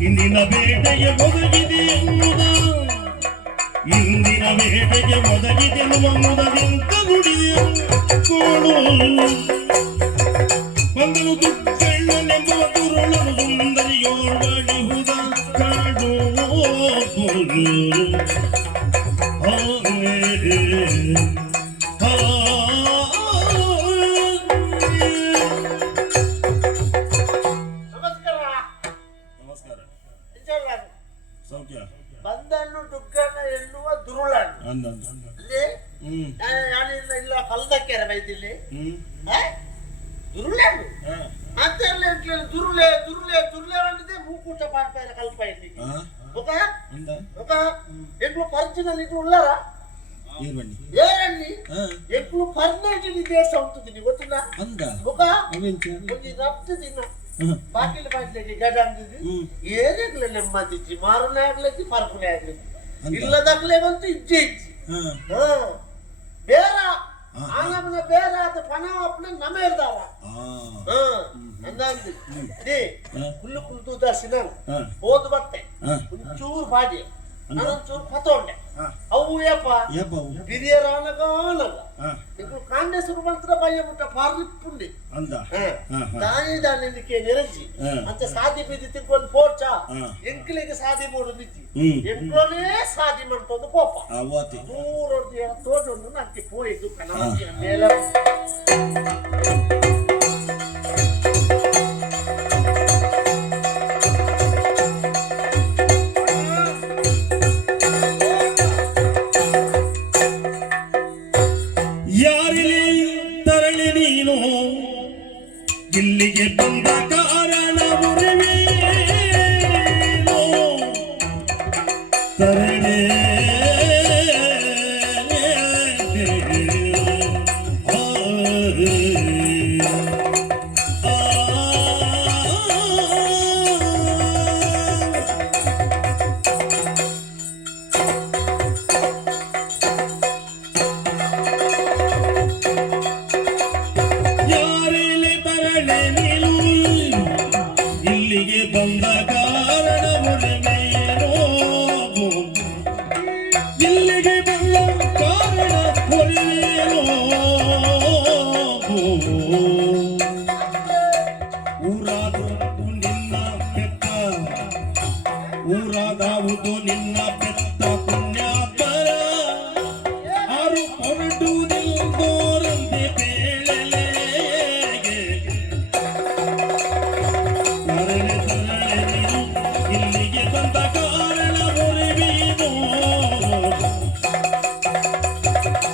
ಇಂದಿನ ಬೇಟೆಗೆ ಒದಗಿದೆ ಎನ್ನುವುದ ಇಂದಿನ ಬೇಟೆಗೆ ಒದಗಿದೆ ಎನ್ನುವುದರಿಂದ ನುಡಿಯ ಕೋಡು ಬಂದನು ದುಡ್ಡೆಣ್ಣನೆಂಬ ತುರುಳನು ಸುಂದರಿಯೋರ್ವಳಿಹುದ ಕಾಡು ಸೌಖ್ಯ ಬಂದನ್ನು ದುಗ್ಗನ ಎನ್ನುವ ದುರುಳನ್ನು ಇಲ್ಲ ಕಲ್ದಕ್ಕೆರ ಬೈದಿಲ್ಲಿ ದುರುಳನ್ನು ಅಂತೆಲ್ಲ ದುರುಳೆ ದುರುಳೆ ದುರುಳೆ ಅಂದಿದೆ ಮೂಕೂಟ ಪಾಡ್ಪಾಯಿರ ಕಲ್ಪ ಇಲ್ಲಿ ಎಗ್ಲು ಪರ್ಜಿನಲ್ಲಿ ಇದು ಉಳ್ಳಾರ ಏರಣ್ಣಿ ಎಗ್ಲು ಪರ್ನೇಜಿನಿ ದೇಶ ಉಂಟು ಗೊತ್ತಿಲ್ಲ ಒಂದು ರಫ್ತು ದಿನ ಬಾಕಿಲ ಬಾಟ್ಲಿಗೆ ಗಡ ಅಂದಿದ್ವಿ ಏನಾಗ್ಲಿ ನೆಮ್ಮದಿಜ್ಜಿ ಮಾರನೇ ಆಗ್ಲೈತಿ ಪರ್ಪುನೇ ಆಗ್ಲೈತಿ ಇಲ್ಲದಾಗ್ಲೇ ಬಂತು ಇಜ್ಜಿ ಇಜ್ಜಿ ಬೇರ ಆನಮನ ಬೇರ ಅದು ಪಣವಪ್ಪನ ನಮೇ ಇರ್ದಾರ ಅಂದಂದಿ ಕುಲ್ಲು ಕುಲ್ದು ದಾಸಿನ ಓದು ಬತ್ತೆ ಒಂಚೂರು ಬಾಡಿ ನಾನೊಂಚೂರು ಪತೊಂಡೆ ಅವು ಯಪ್ಪ ಹಿರಿಯರ ಆನಗ ನೀವು ಕಾಂಡೇಶ್ವರ ಮಂತ್ರ ಭಯ ಮುಟ್ಟ ಪಾರ್ಲಿಪ್ಪುಂಡಿ ದಾನಿದಾನಿಕೆ ನೆರಜಿ ಅಂತ ಸಾದಿ ಬೀದಿ ತಿಳ್ಕೊಂಡು ಪೋರ್ಚ ಎಂಕ್ಲಿಗೆ ಸಾದಿ ಮೂಡು ನಿಜ್ಜಿ ಎಂಕ್ಲೋನೇ ಸಾದಿ ಮಾಡ್ತೊಂದು ಕೋಪ ದೂರ ತೋಟೊಂದು ನನಗೆ ಪೋಯಿದ್ದು ಕಣವತ್ತಿನ ಮೇಲೆ ಇಲ್ಲಿಗೆ ಬಂದ ಕಾರಣ ತರಣೆ ಇಲ್ಲಿಗೆ ಬಂದ ಕಾರಣ ಒಲಿಮೇನೋ ಇಲ್ಲಿಗೆ ಬಂದ ಕಾರಣ ಒಲಿಮೇನೋ ಊರಾದವುದು ನಿನ್ನ ಬೆತ್ತ ಊರಾದವುದು ನಿನ್ನ ಬೆತ್ತ ಪುಣ್ಯಾಪರ ಆರು ಹೊರಟುವುದಿಲ್ಲೋರಂತೆ ಬೇಳೆಲೆಗೆ ಇಲ್ಲಿಗೆ ಬಂದ ಕಾರಣ ಮುರಿವೀನು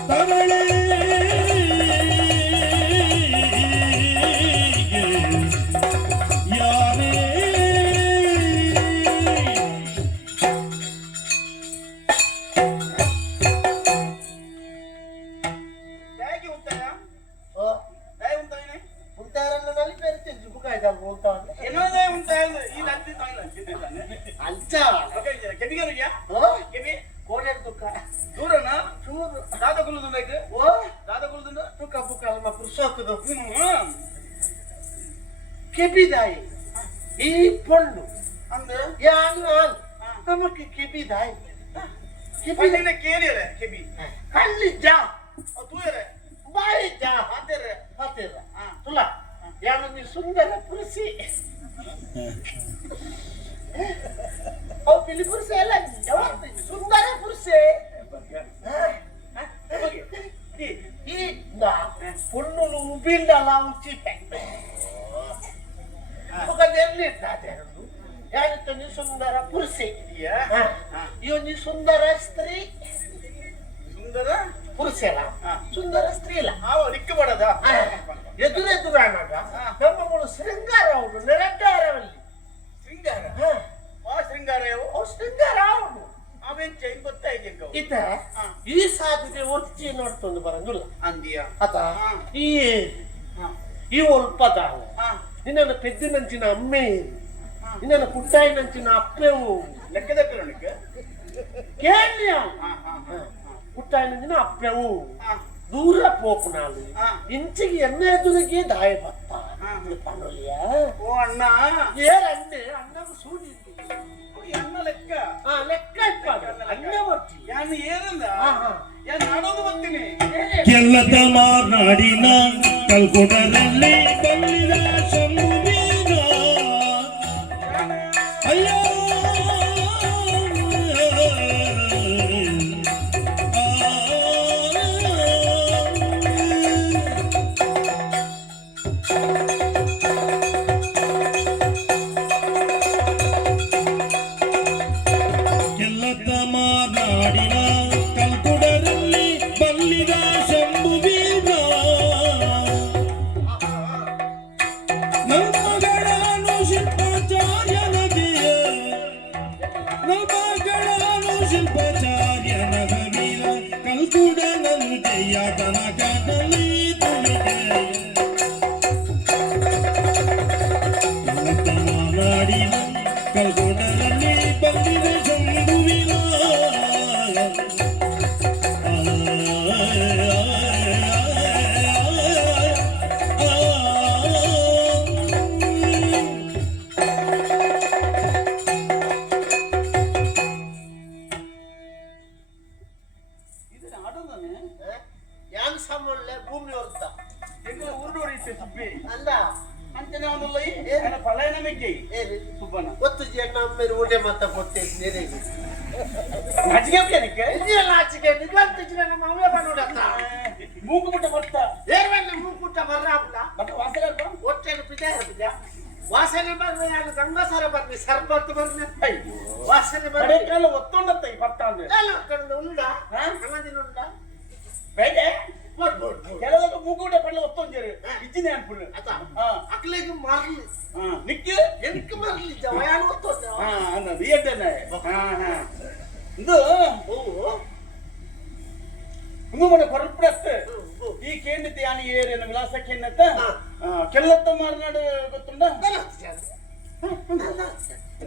ತರಳೆ ಯಾರೇ ಹೇಗೆ ಉಂಟಾಯ ಹೇಗೆ ಉಂಟಾಯಿನಿ ಉಂಟಾರನ್ನ ನಲ್ಲಿ ಬೆರೆತಿದ್ದು ಬುಕಾಯ್ದ ಹೋಗ್ತಾ ಏನೋದೇ ಉಂಟಾಯ್ದು ಈ ನಂದಿ ಅಲ್ಚ ಕೆಬಿಗರಿಯಾ ಕೆಬಿ ಕೋಣೆ ತುಕ್ಕ ದೂರನ ಚೂರು ದಾದ ಕುಲುದುಂಡ ಇದು ಓ ದಾದ ಕುಲುದುಂಡ ತುಕ್ಕ ಬುಕ್ಕ ನಮ್ಮ ಪುರುಷೋತ್ತದು ಕೆಬಿದಾಯಿ ಈ ಪೊಣ್ಣು ಅಂದ್ರೆ ಯಾನು ಆಲ್ ನಮಗೆ ಕೆಬಿದಾಯಿ ಕೆಬಿನ ಕೇರಿಯರೆ ಕೆಬಿ ಕಳ್ಳಿ ಜಾ ತೂಯರೆ ಬಾಯಿ ಜಾ ಹಾತೆರೆ ಹಾತೆರ ತುಲ ಯಾನು ನೀ ಸುಂದರ ಪುರುಷಿ ಅವು ಪಿಲಿ ಪುರುಷ ಎಲ್ಲ ಸುಂದರ ಪುರುಷೆ ಈ ಪುಣ್ಣುಲು ಉಬಿಲ್ಡಲ್ಲ ಉಚ್ಚಿಟ್ಟೆ ఒక నిర్ణయించారు యానితో నీ సుందర పురుషే ఇయో నీ సుందర స్త్రీ సుందర పురుషేలా సుందర స్త్రీలా నిక్కబడదా ఎదురెదురు అన్నాక నమ్మములు శృంగారవుడు నిరంకారవల్లి శృంగార ಶೃಂಗಾರ ಅವೇನ್ ಚೈನ್ ಗೊತ್ತಾಯ್ತು ಇತ ಈ ಸಾಧಿಗೆ ಒತ್ತಿ ನೋಡ್ತೊಂದು ಬರಂಗಿಲ್ಲ ಅಂದಿಯ ಅತ ಈ ಈ ಒಲ್ಪದ ನಿನ್ನ ಪೆದ್ದಿನಂಚಿನ ಅಮ್ಮೆ ನಿನ್ನ ಕುಟ್ಟಾಯಿನಂಚಿನ ಅಪ್ಪೆವು ಲೆಕ್ಕದಕ್ಕೆ ಕೇಳಿ ಕುಟ್ಟಾಯಿನಂಚಿನ ಅಪ್ಪೆವು ದೂರ ಪೋಪುನಾಲು ಇಂಚಿಗೆ ಎಣ್ಣೆ ಎದುರಿಗೆ ದಾಯ ಬತ್ತ ಪಣೋಲಿಯ ಓ ಅಣ್ಣ ಏರಣ್ಣೆ ಅಣ್ಣಗೂ ಸೂಡಿ ಅಣ್ಣ ಲೆಕ್ಕ ಲೆಕ್ಕ ಇಪ್ಪಾಗ ಅಣ್ಣ ಬರ್ತಿ ನಾನು ಏನಲ್ಲ ನಾನು ಆಡೋದು ಬರ್ತೀನಿ ಕೆಲ್ಲದ ಮಾರ್ನಾಡಿನ ಕಲ್ಕೊಡರಲ್ಲಿ ಬಲ್ಲಿದ ಶಂಭುವೀರ ಅಯ್ಯೋ ಕೆಲ್ಲದ ಮಾರ್ನಾಡಿನ ಕಲ್ಕೊಡರಲ್ಲಿ ಬಲ್ಲಿದ ಶಂಭುವೀರ ನಲ್ಮಗಳಾನು ಶಿಲ್ಪಾಚಾರ್ಯನದಿಯ ನಲ್ಮಗಳಾನು ಶಿಲ್ಪಾಚಾರ್ಯನಗವೀರ ಕಲ್ಕುಡನನ್ನು ಜಯತನ ಕಡಲಿ ನಾಡಿನ ಕಲ್ಕುಡನಲ್ಲಿ ಬಂದಿದೆ ಶಂಭುವೀರ ಇದನ್ನ ಆಡೋದಾನೆ ಯಾನ್ ಸಾಮಾನ್ಯ ಭೂಮಿ ಹೊರತ ಹೆಂಗ ಊರ್ನೋರಿತ್ತೆ ಸುಬ್ಬಿ ಅಲ್ಲ ಅಂತಾನೆ ಅವನಲ್ಲ ನನ್ನ ಪಲಾಯನ ಮೆಗ್ಗೆ ಏನು ಸುಬ್ಬನ ಗೊತ್ತು ಜನ ಅಮ್ಮೇರು ಊಟೆ ಮಾತ ಗೊತ್ತೈತಿ ನೀರಿಗೆ ಅಜ್ಜಿಗೆ ಇದೆಯಲ್ಲ ಆಚೆಗೆ ನಿಜವಂತ ನಮ್ಮ ಅವೇ ಬಂದೋಡತ್ತ ಮೂಗು ಮುಟ್ಟ ಬರ್ತಾ ಏರ್ವನ್ನ ಮೂಕುಟ್ಟ ಬರ್ರಾಬ್ಲ ಮತ್ತೆ ವಾಸನೆ ಒಟ್ಟೇನು ಪಿಜಾರ ಪಿಜಾ ವಾಸನೆ ಬರ್ರಿ ಯಾರು ಗಂಗಾಸರ ಬರ್ರಿ ಸರ್ಬತ್ತು ಬರ್ರಿ ವಾಸನೆ ಬರ್ರಿ ಕಡೆಗೆಲ್ಲ ಒತ್ತೊಂಡತ್ತ ಈ ಭತ್ತ ಅಂದ್ರೆ ಎಲ್ಲ ಕಂಡು ಉಂಡ ಹಣದಿನ ಉಂಡ ಬೇರೆ ಬರ್ಬೋದು ಕೆಲವಾಗ ಮೂಗುಡೆ ಪಳ್ಳ ಒತ್ತೊಂಜೇರು ಇಜ್ಜಿನ ಅನ್ಪುಳ್ಳು ಆತ ಅಕ್ಲಿಗೆ ಮಾರ್ಲಿ ನಿಕ್ಕೆ ಎಂಕ್ ಮಾರ್ಲಿ ಜವಯಾನು ಒತ್ತೊಂದ ಅನ್ನೋದು ಎಡ್ಡೆನೆ ಇದು ಒಂದು ಮನೆ ಹೊರಪಡತ್ತೆ ಈ ಕೇಂದ್ರತೆ ಯಾನಿ ಏರಿನ ವಿಲಾಸ ಕೇಂದ್ರತ ಕೆಲ್ಲತ್ತ ಮಾರ್ನಾಡು ಗೊತ್ತುಂಡ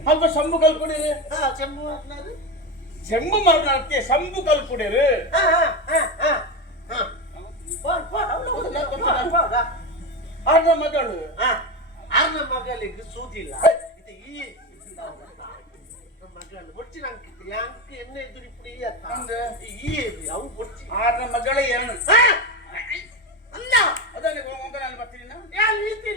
ಸ್ವಲ್ಪ ಶಂಭು ಕಲ್ಕೊಡಿರಿ ಶಂಭು ಮಾರ್ನಾಡ್ತಿ ಶಂಭು ಕಲ್ಕೊಡಿರಿ ಆರ್ನ ಮಗಳು ಆರ್ನ ಮಗಳಿಗೆ ಸೂದಿಲ್ಲ ಈ ಮಗಳು ಒಟ್ಟಿನ ಯಾಂಕ್ ಎಣ್ಣೆ ಎದುರು ಇಪ್ಪಡಿ ಅಂದ್ರೆ ಈ ಅವು ಒಟ್ಟಿ ಆರ್ನ ಮಗಳ ಏನು ಅಲ್ಲ ಅದನ್ನ ನಾನು ಬರ್ತೀನಿ ಯಾವ ರೀತಿ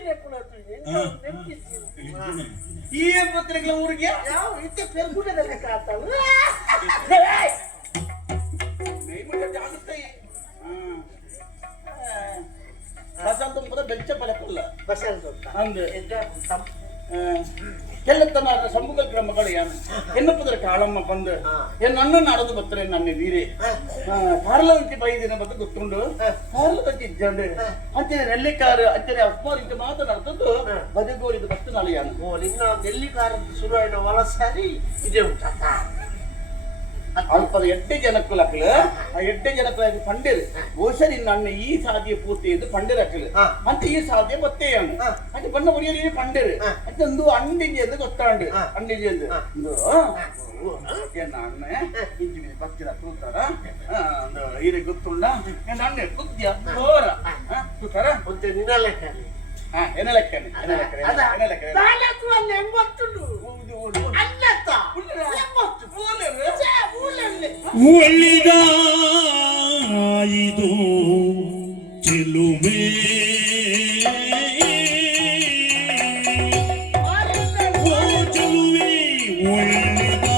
ಈ ಪತ್ರಿಕೆ ಊರಿಗೆ ಯಾವ ರೀತಿ ಪೆರ್ಗುಡದಲ್ಲಿ ಕಾತಾವ ಬಸಂತ ಪದ ಬೆಚ್ಚ ಪಲಕಲ್ಲ ಬಸಂತ ಅಂದ್ರೆ ಕೆಲ್ಲತ್ತ ಮಾತ್ರ ಸಂಬುಗ ಗ್ರಾಮಗಳು ಯಾನು ಎನ್ನಪ್ಪದ್ರ ಕಾಳಮ್ಮ ಬಂದು ನನ್ನ ನಾಡದು ಬತ್ತರೆ ನನ್ನ ವೀರೆ ಕಾರ್ಲದಂತೆ ಬೈದಿನ ಬತ್ತ ಗೊತ್ತುಂಡು ಕಾರ್ಲದಂತೆ ಇದ್ದಂಡು ಅಂಚನೆ ನೆಲ್ಲಿಕಾರು ಅಂಚನೆ ಅಸ್ಮಾರ್ ಇಂತ ಮಾತನಾಡ್ತದ್ದು ಬದಗೋರಿದ ಬತ್ತ ನಾಳೆ ಯಾನು ನಿನ್ನ ನೆಲ್ಲಿಕಾರದ ಶುರು ಆಯ್ನ ವಲಸಾರಿ ಇದೇ ಉಂಟ ಅಲ್ಪದ 8 ಜನಕ್ಕೂ ಲಕ್ಕಲು ಆ 8 ಜನಕ್ಕೂ ಪಂಡೇರು ಬಹುಶಃ ನನ್ನ ಈ ಸಾಧಿಯ ಪೂರ್ತಿ ಎಂದು ಪಂಡೇರು ಹಾಕಲು ಅಂತ ಈ ಸಾಧ್ಯ ಬತ್ತೇನು ಅದು ಬಣ್ಣ ಬರೆಯೋರು ಪಂಡೇರು ಅದೊಂದು ಅಂಡಿಗೆ ಎಂದು ಗೊತ್ತಾಂಡು ಅಂಡಿಗೆ ಎಂದು ಅಣ್ಣ ಇಂಚು ಪಚ್ಚಿರ ಕೂತಾರ ಒಂದು ಹೀರೆ ಗೊತ್ತುಂಡ ಅಣ್ಣ ಕುದ್ಯ ಹೋರ ಕೂತಾರ ಒಂದು ನಿನ್ನಲೆಕ್ಕ ಏನ ಲೆಕ್ಕನೆ ಒಳ್ಳಿದಾಯಿದು ಚೆಲುವೆ ಓ ಚೆಲುವೆ ಒಳ್ಳಿದಾಯದು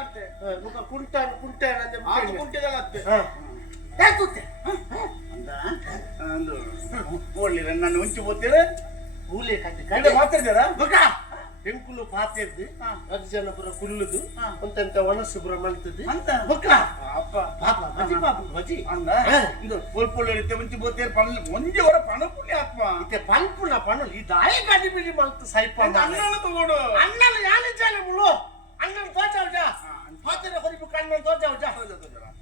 ಆಗುತ್ತೆ ಮುಖ ಕುಂಟಾಣ ಕುಂಟಾಣ ಆಗ ಕುಂಟಿದಾಗತ್ತೆ ಯಾಕುತ್ತೆ ಅಂದ ಒಂದು ಒಳ್ಳೆ ನನ್ನ ಮುಂಚೆ ಹೋಗ್ತೀರ ಹೂಲೆ ಕಟ್ಟಿ ಗಂಡ ಮಾತಾಡ್ತಾರ ಮುಖ ಎಂಕುಲು ಪಾತೆರ್ದು ಅರ್ಜನಪುರ ಕುಲ್ಲುದು ಅಂತಂತ ಒಣಸುಬ್ರಹ್ಮಣ್ಯದ್ದು ಅಂತ ಮುಖ ಅಪ್ಪ ಪಾಪ ಬಜಿ ಪಾಪ ಬಜಿ ಅಂದ ಇದು ಪೊಲ್ಪೊಳ್ಳು ಇರುತ್ತೆ ಮುಂಚೆ ಹೋಗ್ತೀರ ಪಣ್ಣ ಒಂದೇ ವರ ಪಣ ಪುಣ್ಯ ಆತ್ಮ ಇತ್ತೆ ಪನ್ಪುನ ಪಣ್ಣು ಈ ದಾಯ ಗಾಡಿ ಬಿಡಿ ಮಲ್ತು ಸೈಪ ಅಣ್ಣನ ತಗೋಡು ಅಣ್ಣನ ಯಾನೆ ಜಾಲ ಮುಳು ಅಣ್ಣನ ತೋಚಾವ್ಜ ಪಾತೆರ ಹೊರಿಬೇಕು ಅಣ್ಣನ ತೋಚಾವ್ಜ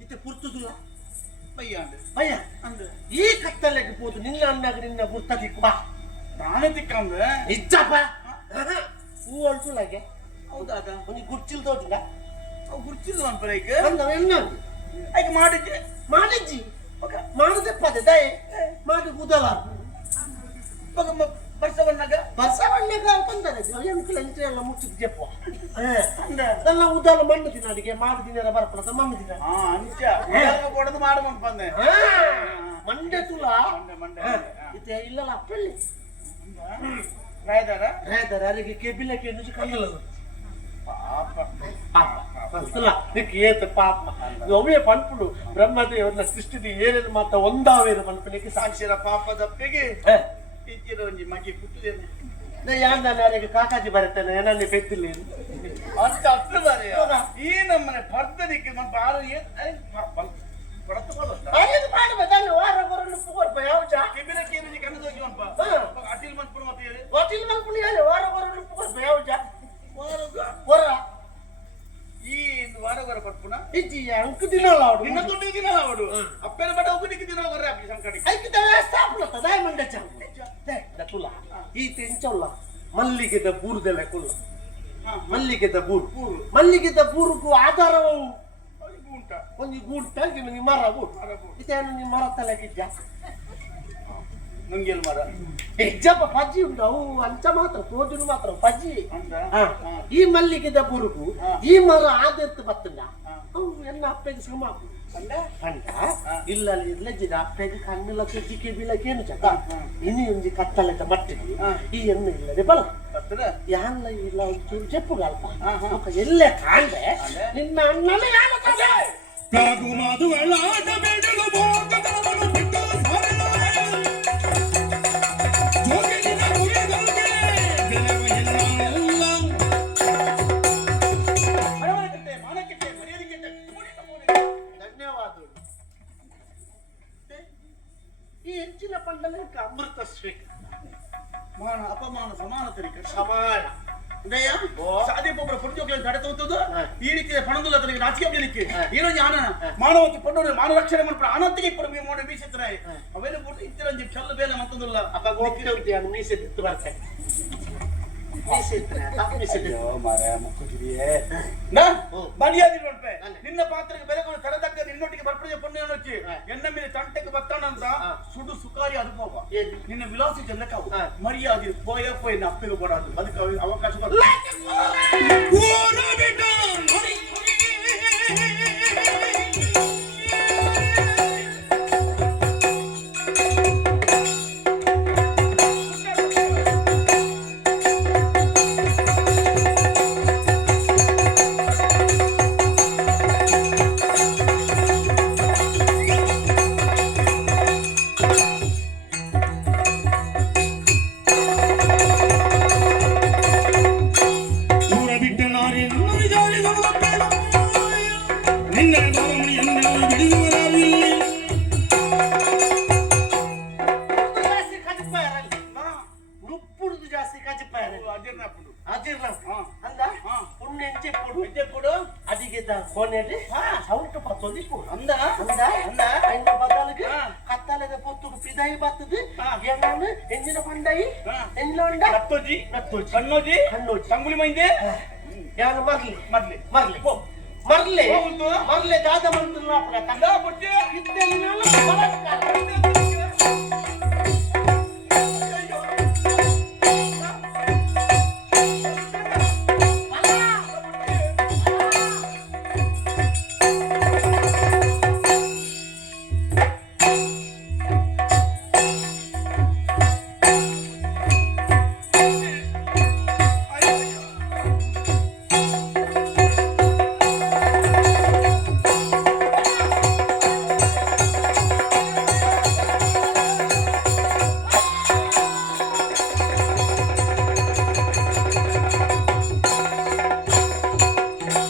ಇತ್ತೆ ಪುರ್ತುದುಲ್ಲ ಬಯ್ಯ ಭಯ ಅಂದ ಈ ಕತ್ತಲೆಗೆ ಹೋದು ನಿನ್ನ ಅಣ್ಣಾಗ ನಿನ್ನ ಪುರ್ತದಿಕ್ ಬಾ ನಾನೇ ತಿಕ್ಕಂದ ಇಜ್ಜಪ್ಪ ಹೂ ಅಳ್ಸುಲಾಗೆ ಹೌದಾದ ಒಂದು ಕುರ್ಚಿಲ್ ತೋಟಿಲ್ಲ ಅವು ಗುರ್ತಿಲ್ಲ ನನ್ನ ಪರೈಕ ಎನ್ನ ಆಯ್ಕೆ ಮಾಡಿದ್ದೆ ಮಾಡಿಜ್ಜಿ ಮಾಡದೆ ಪದೆ ದಯ ಮಾಡಿ ಕೂದಲ ಬರ್ಸವನ್ನಾಗ ಬಸವಣ್ಣಗ ಅಂತಂದರೆ ಎಂಕಲೆಂಟ್ರೆ ಎಲ್ಲ ಮುಚ್ಚಿದ ಜಪ್ಪ ನನ್ನ ಉದಾಲ ಮಣ್ಣು ದಿನ ಅಡಿಗೆ ಮಾಡಿ ದಿನ ಬರ್ಪಡ ಮಣ್ಣು ದಿನ ಅಂಚ ಕೊಡದು ಮಾಡಮಂತ ಬಂದೆ ಮಂಡೆ ತುಲ ಮಂಡೆ ಇತ್ತೆ ಇಲ್ಲಲ್ಲ ಅಪ್ಪಲ್ಲಿ ರಾಯ್ದಾರ ರಾಯ್ದಾರ ಅದಕ್ಕೆ ಕೆಬಿಲಕ್ಕೆ ಎನ್ನಿಸಿ ಕಂಡಲ್ಲ ಪಾಪ ಪಾಪ ನಿಕ್ಕೆ ಏತ ಪಾಪ ಒಮ್ಮೆ ಪನ್ಪುಡು ಬ್ರಹ್ಮದೇವರನ್ನ ಸೃಷ್ಟಿದಿ ಏನೇನು ಮಾತ ಒಂದಾವೇನು ಪನ್ಪನಿಗೆ ಸಾಕ್ಷಿರ ಪಾಪದಪ್ಪಿಗೆ ಇಚ್ಚಿರ ಒಂಜಿ ಮಗಿ ಪುಟ್ಟದೇನೆ ಯಾನ್ ನಾನು ಯಾರಿಗೆ ಕಾಕಾಜಿ ಬರುತ್ತೇನೆ ಏನನ್ನೇ ಬೆತ್ತಿಲ್ಲ ಅಂತ ಅಷ್ಟು ಬಾರಿ ಈ ನಮ್ಮನೆ ಭರ್ತನಿಕ್ಕೆ ನಮ್ಮ ಬಾರ ಮಾಡ್ಬೇಕಲ್ಲ ವಾರ ಬರಲು ಪೂರ್ಪ ಯಾವ ಜಾ ಕೆಬಿರ ಕೇರಿ ಕಣ್ಣು ಹೋಗಿ ಅಪ್ಪ ಅಟಿಲ್ ಮನ್ಪುರ ಮತ್ತೆ ಹೇಳಿ ಹೋಟೆಲ್ ಮಲ್ಪುಳಿ ಹೇಳಿ ವಾರ ಬರಲು ಪೂರ್ಪ ಯಾವ ಜಾ ಹೊರ ಈ ವಾರ ಬರ್ಪುನ ಇಜ್ಜಿ ಅಂಕು ದಿನಲ್ಲ ಅವಡು ನಿನ್ನ ದುಡ್ಡು ದಿನ ಅವಡು ಅಪ್ಪನ ಬಡ ಹೋಗಿ ದಿನ ಬರ್ರೆ ಅಪ್ಪಿ ಸಂಕಡಿ ಐಕಿತ ಸ್ಥಾಪನ ದಾಯ ಮಂಡ ಚಾ ದಟುಲ ಈ ತೆಂಚಲ್ಲ ಮಲ್ಲಿಗೆದ ಬೂರ್ದೆಲ್ಲ ಕುಲ್ಲ ಮಲ್ಲಿಗೆದ ಬೂರು ಮಲ್ಲಿಗೆದ ಬೂರುಗೂ ಆಧಾರವು ಒಂದು ಗೂಟ ನಿಮಗೆ ಮರ ಗೂಟ ಇದೇನು ನಿಮ್ಮ ಮರ ತಲೆಗಿದ್ದ ನಂಗೆಲ್ ಮರ ಹೆಜ್ಜಪ್ಪ ಪಜ್ಜಿ ಉಂಟು ಅವು ಅಂಚ ಮಾತ್ರ ತೋಜುನು ಮಾತ್ರ ಪಜ್ಜಿ ಈ ಮಲ್ಲಿಗೆದ ಬುರುಗು ಈ ಮರ ಆದೆತ್ತು ಬತ್ತಂಡ ಅವು ಎನ್ನ ಅಪ್ಪೆಗೆ ಸಮ ಅಂಡ ಇಲ್ಲ ಇರ್ಲಜ್ಜಿದ ಅಪ್ಪೆಗೆ ಕಣ್ಣಿಲ್ಲ ಸುಜ್ಜಿಕೆ ಬೀಳಕ್ಕೆ ಏನು ಚಕ ಇನಿ ಒಂಜಿ ಕತ್ತಲೆದ ಮಟ್ಟಿಗೆ ಈ ಎಣ್ಣೆ ಇಲ್ಲದೆ ಬಲ ಯಾನ್ಲ ಇಲ್ಲ ಒಂಚೂರು ಚೆಪ್ಪುಗಲ್ಪ ಎಲ್ಲೇ ಕಾಣ್ದೆ ನಿನ್ನ ಅಣ್ಣನ ಯಾನ ಕಾಗು ಮಾದುಗಳಾಟ ಬೇಡಲು ಭೋಗಗಳನ್ನು ಬಿಟ್ಟು ಜೋಗಿನ ಗುರಿಗಳಿಗೆ ಬೆಲವ ಎಲ್ಲ ಧನ್ಯವಾದ ಈ ಹೆಚ್ಚಿನ ಪಂಡಲೆ ಅಮೃತ ಶ್ರೇಕ ಮಾನ ಅಪಮಾನ ಸಮಾನತರಿಕ ಸಮಾನ ಸಾಧ್ಯ ಪುಣ್ಯೋಗ್ಯ ತಡೆತಂತದ್ದು ಈ ರೀತಿಯ ಪಣದುಲ್ಲ ತನಗೆ ರಾಜಕೀಯ ಬೆಲಿಕ್ಕೆ ಏನೋ ಜ್ಞಾನ ಮಾನವಕ್ಕೆ ಪಣ್ಣು ಮಾನವ ರಕ್ಷಣೆ ಮಾಡ್ಬಿಡ ಅನಂತಿಗೆ ಪರಮೆ ಮಾಡಿ ಮೀಸಿದ್ರೆ ಅವೇನು ಬಿಟ್ಟು ಇತ್ತಿರಂಜಿ ಚಲ್ಲ ಬೇಲೆ ಮತ್ತೊಂದಿಲ್ಲ ಅಪ್ಪ ಹೋಗ್ತಾ ಉಂಟು ಮೀಸೆ ತಿತ್ತು ಬರ್ತೇನೆ ನಿನ್ನ ಪಾತ್ರೆಗೆ ಬೆಲೆಗಳು ತರದಕ್ಕ ನಿನ್ನೊಟ್ಟಿಗೆ ಬರ್ಪಡೆ ಪುಣ್ಯ ಅನ್ನೋಚ್ಚಿ ಎನ್ನ ಮೇಲೆ ತಂಟಕ್ಕೆ ಬರ್ತಾನ ಅಂತ ಸುಡು ಸುಖಾರಿ ಅನುಭವ ನಿನ್ನ ವಿಲಾಸಿ ಜನಕ ಮರ್ಯಾದೆ ಪೋಯ ಪೋಯ ಅಪ್ಪಿಗೆ ಕೊಡೋದು ಅದಕ್ಕೆ ಅವಕಾಶ ಸಂಗುಳಿ ಮೈಂದೆ ಯಾರು ಮರ್ಲಿ ಮರ್ಲಿ ಮರ್ಲಿ ಮರ್ಲೆ ಮರ್ಲೆ ದಾದ ಮಂತ್ರ